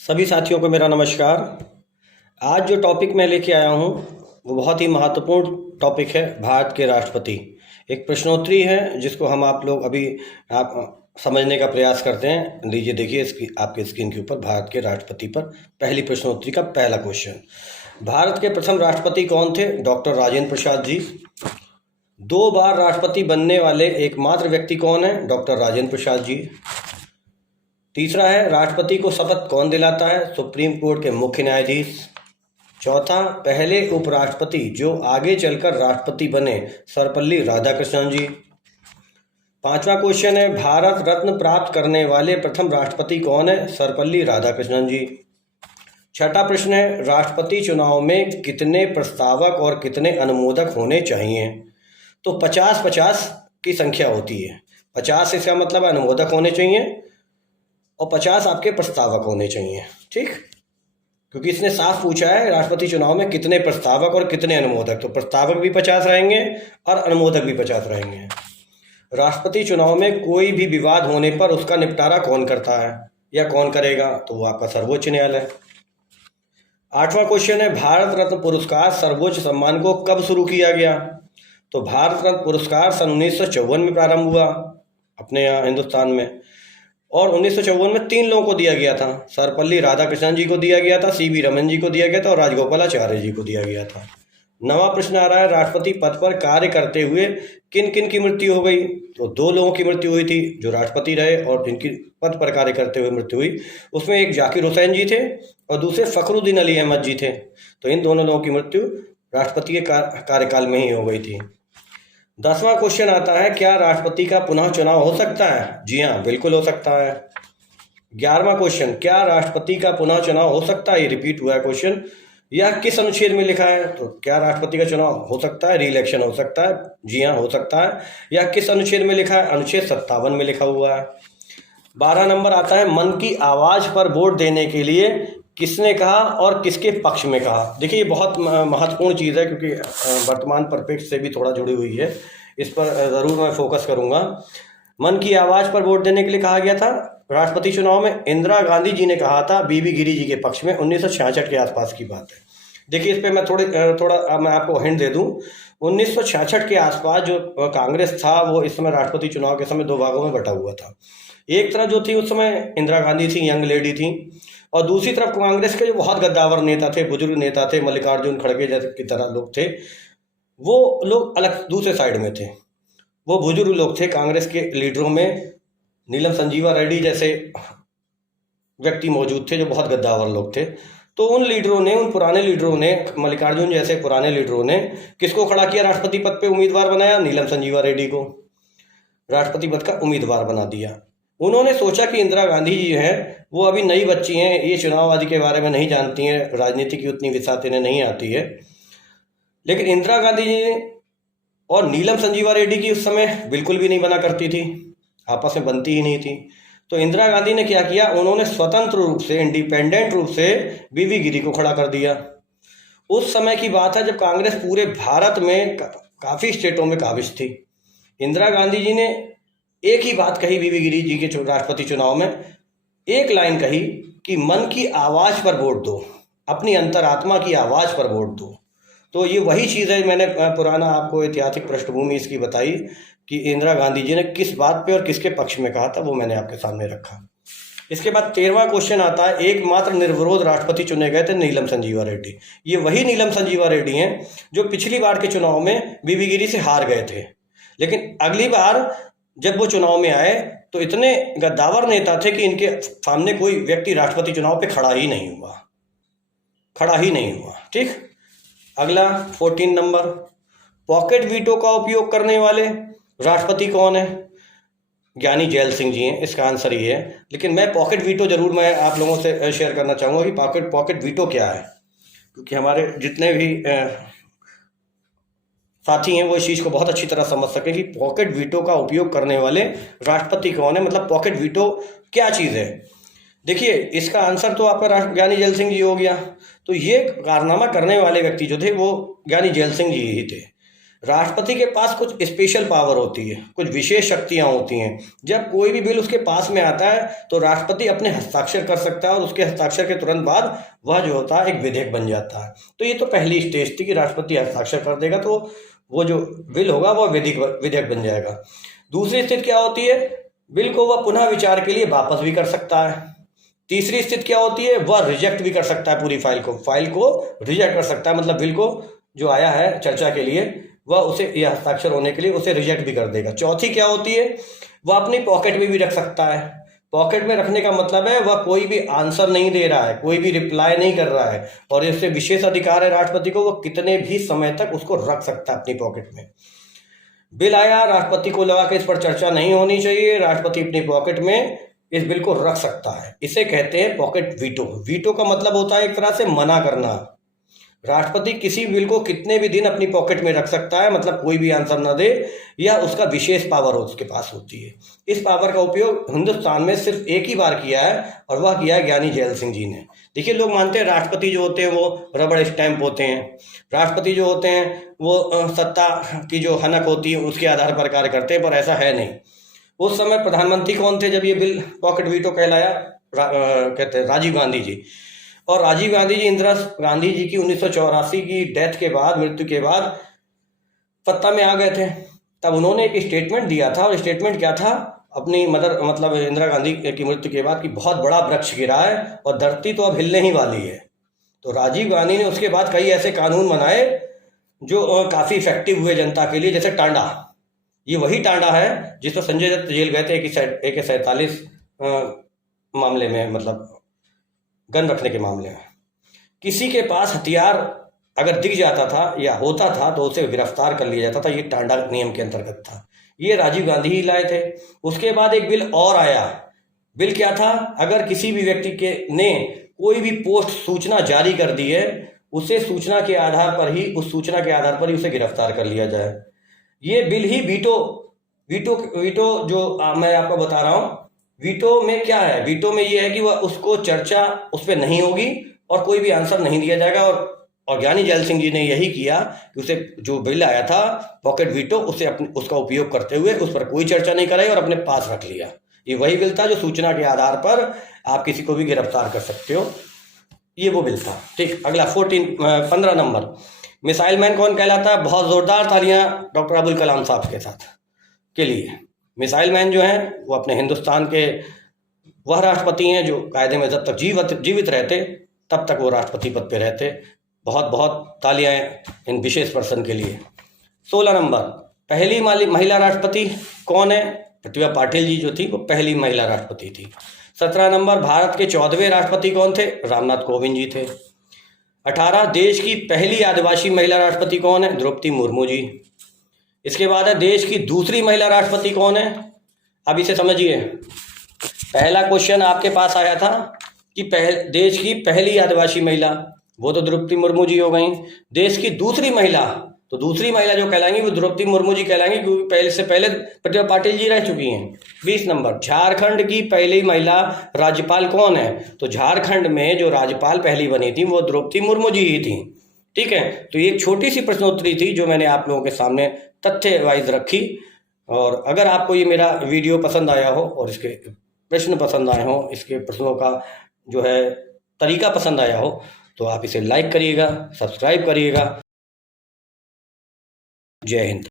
सभी साथियों को मेरा नमस्कार। आज जो टॉपिक मैं लेके आया हूँ वो बहुत ही महत्वपूर्ण टॉपिक है, भारत के राष्ट्रपति। एक प्रश्नोत्तरी है जिसको हम आप लोग अभी आप समझने का प्रयास करते हैं। लीजिए देखिए इसकी आपके स्क्रीन के ऊपर भारत के राष्ट्रपति पर पहली प्रश्नोत्तरी का पहला क्वेश्चन। भारत के प्रथम राष्ट्रपति कौन थे? डॉक्टर राजेंद्र प्रसाद जी। 2 बार राष्ट्रपति बनने वाले एकमात्र व्यक्ति कौन है? डॉक्टर राजेंद्र प्रसाद जी। तीसरा है, राष्ट्रपति को शपथ कौन दिलाता है? सुप्रीम कोर्ट के मुख्य न्यायाधीश। चौथा, पहले उपराष्ट्रपति जो आगे चलकर राष्ट्रपति बने, सर्वपल्ली राधाकृष्णन जी। पांचवा क्वेश्चन है, भारत रत्न प्राप्त करने वाले प्रथम राष्ट्रपति कौन है? सर्वपल्ली राधाकृष्णन जी। छठा प्रश्न है, राष्ट्रपति चुनाव में कितने प्रस्तावक और कितने अनुमोदक होने चाहिए? तो 50-50 की संख्या होती है। 50 इसका मतलब अनुमोदक होने चाहिए और 50 आपके प्रस्तावक होने चाहिए। ठीक, क्योंकि इसने साफ पूछा है राष्ट्रपति चुनाव में कितने प्रस्तावक और कितने अनुमोदक, तो प्रस्तावक भी 50 रहेंगे और अनुमोदक भी 50 रहेंगे। राष्ट्रपति चुनाव में कोई भी विवाद होने पर उसका निपटारा कौन करता है या कौन करेगा? तो वो आपका सर्वोच्च न्यायालय। आठवां क्वेश्चन है, भारत रत्न पुरस्कार सर्वोच्च सम्मान को कब शुरू किया गया? तो भारत रत्न पुरस्कार सन 1954 में प्रारंभ हुआ अपने यहाँ हिंदुस्तान में, और 1954 में 3 लोगों को दिया गया था। सर्वपल्ली राधाकृष्णन जी को दिया गया था, सी वी रमन जी को दिया गया था और राजगोपालाचार्य जी को दिया गया था। 9वां प्रश्न आ रहा है, राष्ट्रपति पद पर कार्य करते हुए किन किन की मृत्यु हो गई? तो 2 लोगों की मृत्यु हुई थी जो राष्ट्रपति रहे और जिनकी पद पर कार्य करते हुए मृत्यु हुई, उसमें एक जाकिर हुसैन जी थे और दूसरे फखरुद्दीन अली अहमद जी थे। तो इन दोनों लोगों की मृत्यु राष्ट्रपति के कार्यकाल में ही हो गई थी। 10वां क्वेश्चन आता है, क्या राष्ट्रपति का पुनः चुनाव हो सकता है? जी हाँ, बिल्कुल हो सकता है। 11वां क्वेश्चन, क्या राष्ट्रपति का पुनः चुनाव हो सकता है? ये रिपीट हुआ है क्वेश्चन। यह किस अनुच्छेद में लिखा है? तो क्या राष्ट्रपति का चुनाव हो सकता है, री-इलेक्शन हो सकता है? जी हाँ, हो सकता है। यह किस अनुच्छेद में लिखा है? अनुच्छेद 57 में लिखा हुआ है। 12 नंबर आता है, मन की आवाज पर वोट देने के लिए किसने कहा और किसके पक्ष में कहा? देखिए ये बहुत महत्वपूर्ण चीज़ है क्योंकि वर्तमान परिप्रेक्ष्य से भी थोड़ा जुड़ी हुई है, इस पर ज़रूर मैं फोकस करूंगा। मन की आवाज़ पर वोट देने के लिए कहा गया था राष्ट्रपति चुनाव में, इंदिरा गांधी जी ने कहा था बीबी गिरी जी के पक्ष में। 1966 के आसपास की बात है। देखिए इस पर मैं थोड़ा मैं आपको हिंट दे दूँ। 1966 के आसपास जो कांग्रेस था वो इस समय राष्ट्रपति चुनाव के समय 2 भागों में बटा हुआ था। एक तरफ जो थी उस समय इंदिरा गांधी थी, यंग लेडी थी, और दूसरी तरफ कांग्रेस के जो बहुत गद्दावर नेता थे, बुजुर्ग नेता थे, मल्लिकार्जुन खड़गे जैसे की तरह लोग थे, वो लोग अलग दूसरे साइड में थे। वो बुजुर्ग लोग थे कांग्रेस के लीडरों में, नीलम संजीवा रेड्डी जैसे व्यक्ति मौजूद थे जो बहुत गद्दावर लोग थे। तो उन लीडरों ने, उन पुराने लीडरों ने, मल्लिकार्जुन जैसे पुराने लीडरों ने किसको खड़ा किया राष्ट्रपति पद पे उम्मीदवार बनाया? नीलम संजीवा रेड्डी को राष्ट्रपति पद का उम्मीदवार बना दिया। उन्होंने सोचा कि इंदिरा गांधी जी हैं, वो अभी नई बच्ची हैं, ये चुनाव आदि के बारे में नहीं जानती हैं, राजनीति की उतनी विसात इन्हें नहीं आती है। लेकिन इंदिरा गांधी जी और नीलम संजीवा रेड्डी की उस समय बिल्कुल भी नहीं बना करती थी, आपस में बनती ही नहीं थी। तो इंदिरा गांधी ने क्या किया, उन्होंने स्वतंत्र रूप से, इंडिपेंडेंट रूप से बीबी गिरी को खड़ा कर दिया। उस समय की बात है जब कांग्रेस पूरे भारत में काफ़ी स्टेटों में काबिज थी। इंदिरा गांधी जी ने एक ही बात कही बीबी गिरी जी के राष्ट्रपति चुनाव में, एक लाइन कही कि मन की आवाज़ पर वोट दो, अपनी अंतरात्मा की आवाज़ पर वोट दो। तो ये वही चीज़ है, मैंने पुराना आपको ऐतिहासिक पृष्ठभूमि इसकी बताई कि इंदिरा गांधी जी ने किस बात पे और किसके पक्ष में कहा था, वो मैंने आपके सामने रखा। इसके बाद 13वां क्वेश्चन आता है, एकमात्र निर्विरोध राष्ट्रपति चुने गए थे नीलम संजीवा रेड्डी। ये वही नीलम संजीवा रेड्डी हैं जो पिछली बार के चुनाव में बीबी गिरी से हार गए थे, लेकिन अगली बार जब वो चुनाव में आए तो इतने गद्दावर नेता थे कि इनके सामने कोई व्यक्ति राष्ट्रपति चुनाव पे खड़ा ही नहीं हुआ। ठीक, अगला 14 नंबर, पॉकेट वीटो का उपयोग करने वाले राष्ट्रपति कौन है? ज्ञानी जैल सिंह जी हैं, इसका आंसर ये है। लेकिन मैं पॉकेट वीटो जरूर मैं आप लोगों से शेयर करना चाहूँगा कि पॉकेट वीटो क्या है, क्योंकि हमारे जितने भी साथी हैं वो इस चीज़ को बहुत अच्छी तरह समझ सके कि पॉकेट वीटो का उपयोग करने वाले राष्ट्रपति कौन है, मतलब पॉकेट वीटो क्या चीज़ है। देखिए इसका आंसर तो आपका ज्ञानी जैल सिंह जी हो गया। तो ये कारनामा करने वाले व्यक्ति जो थे वो ज्ञानी जैल सिंह जी ही थे। राष्ट्रपति के पास कुछ स्पेशल पावर होती है, कुछ विशेष शक्तियां होती हैं। जब कोई भी बिल उसके पास में आता है तो राष्ट्रपति अपने हस्ताक्षर कर सकता है और उसके हस्ताक्षर के तुरंत बाद वह जो होता है एक विधेयक बन जाता है। तो ये तो पहली स्टेज थी कि राष्ट्रपति हस्ताक्षर कर देगा तो वो जो बिल होगा वह विधेयक बन जाएगा। दूसरी स्थिति क्या होती है, बिल को वह पुनः विचार के लिए वापस भी कर सकता है। तीसरी स्थिति क्या होती है, वह रिजेक्ट भी कर सकता है, पूरी फाइल को रिजेक्ट कर सकता है, मतलब बिल को जो आया है चर्चा के लिए वह उसे यह हस्ताक्षर होने के लिए उसे रिजेक्ट भी कर देगा। चौथी क्या होती है, वह अपनी पॉकेट में भी रख सकता है। पॉकेट में रखने का मतलब है वह कोई भी आंसर नहीं दे रहा है, कोई भी रिप्लाई नहीं कर रहा है, और इससे विशेष अधिकार है राष्ट्रपति को, वह कितने भी समय तक उसको रख सकता है अपनी पॉकेट में। बिल आया, राष्ट्रपति को लगा कि इस पर चर्चा नहीं होनी चाहिए, राष्ट्रपति अपनी पॉकेट में इस बिल को रख सकता है। इसे कहते हैं पॉकेट वीटो। वीटो का मतलब होता है एक तरह से मना करना। राष्ट्रपति किसी बिल को कितने भी दिन अपनी पॉकेट में रख सकता है, मतलब कोई भी आंसर न दे, या उसका विशेष पावर उसके पास होती है। इस पावर का उपयोग हिंदुस्तान में सिर्फ एक ही बार किया है और वह किया है ज्ञानी जैल सिंह जी ने। देखिए, लोग मानते हैं राष्ट्रपति जो होते हैं वो रबड़ स्टैंप होते हैं, राष्ट्रपति जो होते हैं वो सत्ता की जो हनक होती है उसके आधार पर कार्य करते हैं, पर ऐसा है नहीं। उस समय प्रधानमंत्री कौन थे जब ये बिल पॉकेट वीटो कहलाया? कहते हैं राजीव गांधी जी। और राजीव गांधी जी इंदिरा गांधी जी की 1984 की डेथ के बाद, मृत्यु के बाद सत्ता में आ गए थे। तब उन्होंने एक स्टेटमेंट दिया था, और स्टेटमेंट क्या था अपनी मतलब इंदिरा गांधी की मृत्यु के बाद कि बहुत बड़ा वृक्ष गिरा है और धरती तो अब हिलने ही वाली है। तो राजीव गांधी ने उसके बाद कई ऐसे कानून बनाए जो काफ़ी इफेक्टिव हुए जनता के लिए, जैसे टांडा। ये वही टांडा है जिस पर संजय दत्त जेल गए थे AK-47 मामले में, मतलब गन रखने के मामले में। किसी के पास हथियार अगर दिख जाता था या होता था तो उसे गिरफ्तार कर लिया जाता था। ये टांडा नियम के अंतर्गत था। ये राजीव गांधी ही लाए थे। उसके बाद एक बिल और आया। बिल क्या था, अगर किसी भी व्यक्ति के ने कोई भी पोस्ट सूचना जारी कर दी है, उस सूचना के आधार पर ही उसे गिरफ्तार कर लिया जाए। ये बिल ही वीटो जो मैं आपको बता रहा हूँ, वीटो में क्या है, वीटो में ये है कि वह उसको चर्चा उस पर नहीं होगी और कोई भी आंसर नहीं दिया जाएगा। और ज्ञानी जैल सिंह जी ने यही किया कि उसे जो बिल आया था पॉकेट वीटो, उसका उपयोग करते हुए उस पर कोई चर्चा नहीं कराई और अपने पास रख लिया। ये वही बिल था जो सूचना के आधार पर आप किसी को भी गिरफ्तार कर सकते हो। ये वो बिल था। ठीक, अगला 15 नंबर, मिसाइल मैन कौन कहलाता है? बहुत जोरदार तालियां डॉक्टर अब्दुल कलाम साहब के साथ के लिए। मिसाइल मैन जो हैं वो अपने हिंदुस्तान के वह राष्ट्रपति हैं जो कायदे में जब तक जीवित रहते तब तक वो राष्ट्रपति पद पे रहते। बहुत बहुत तालियां इन विशेष पर्सन के लिए। 16 नंबर, पहली महिला राष्ट्रपति कौन है? प्रतिभा पाटिल जी जो थी वो पहली महिला राष्ट्रपति थी। 17 नंबर, भारत के 14वें राष्ट्रपति कौन थे? रामनाथ कोविंद जी थे। 18, देश की पहली आदिवासी महिला राष्ट्रपति कौन है? द्रौपदी मुर्मू जी। इसके बाद है देश की दूसरी महिला राष्ट्रपति कौन है? अब इसे समझिए। पहला क्वेश्चन आपके पास आया था कि देश की पहली आदिवासी महिला, वो तो द्रौपदी मुर्मू जी हो गई। देश की दूसरी महिला, तो दूसरी महिला जो कहलाएंगी वो द्रौपदी मुर्मू जी कहलाएंगी, क्योंकि पहले प्रतिभा पाटिल जी रह चुकी हैं। 20 नंबर, झारखंड की पहली महिला राज्यपाल कौन है? तो झारखंड में जो राज्यपाल पहली बनी थी वो द्रौपदी मुर्मू जी ही थी। ठीक है, तो ये एक छोटी सी प्रश्नोत्तरी थी जो मैंने आप लोगों के सामने तथ्य वाइज रखी। और अगर आपको ये मेरा वीडियो पसंद आया हो और इसके प्रश्न पसंद आए हो, इसके प्रश्नों का जो है तरीका पसंद आया हो, तो आप इसे लाइक करिएगा, सब्सक्राइब करिएगा। जय हिंद।